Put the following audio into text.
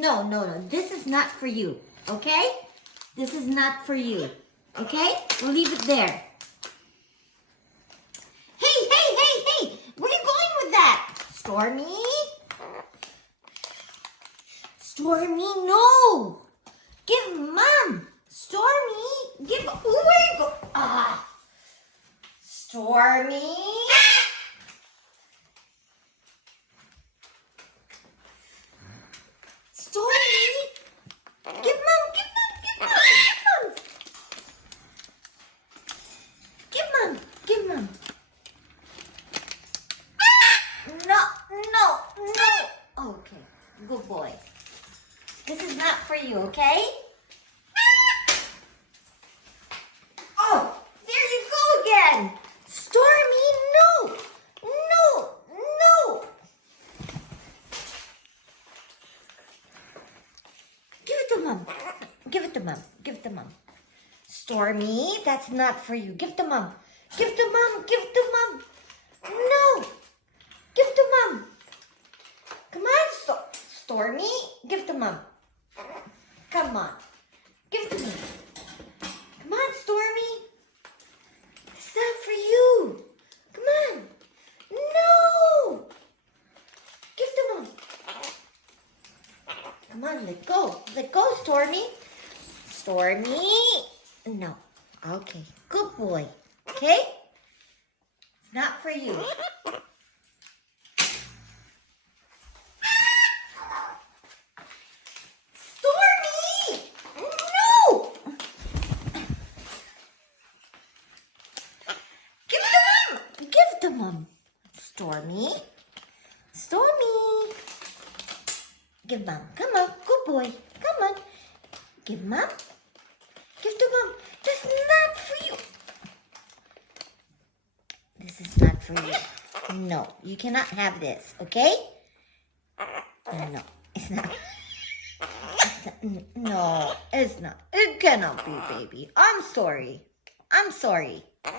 No. This is not for you, okay? This is not for you, okay? We'll leave it there. Hey! Where are you going with that? Stormy? Stormy, no! Give Mom! Stormy, give... Where you go? Stormy? Stormy? Give Mom! Give Mom! No! Okay, good boy. This is not for you, okay? Oh, there you go again! Stormy, no! Give it to Mom. Stormy, that's not for you. Give to Mom. No! Give to Mom. Come on, Stormy. Give to Mom. Come on. Give it to me. Come on, Stormy. It's not for you. Come on. No! Give to Mom. Come on, let go. Let go, Stormy. Stormy. No. Okay. Good boy. Okay? It's not for you. Stormy! No! Give it to Mom. Give it to Mom. Stormy. Give Mom. Come on. Good boy. Come on. Give Mom. Give to Mom. That's not for you. This is not for you. No, you cannot have this, okay? No, it's not. No, it's not. It cannot be, baby. I'm sorry.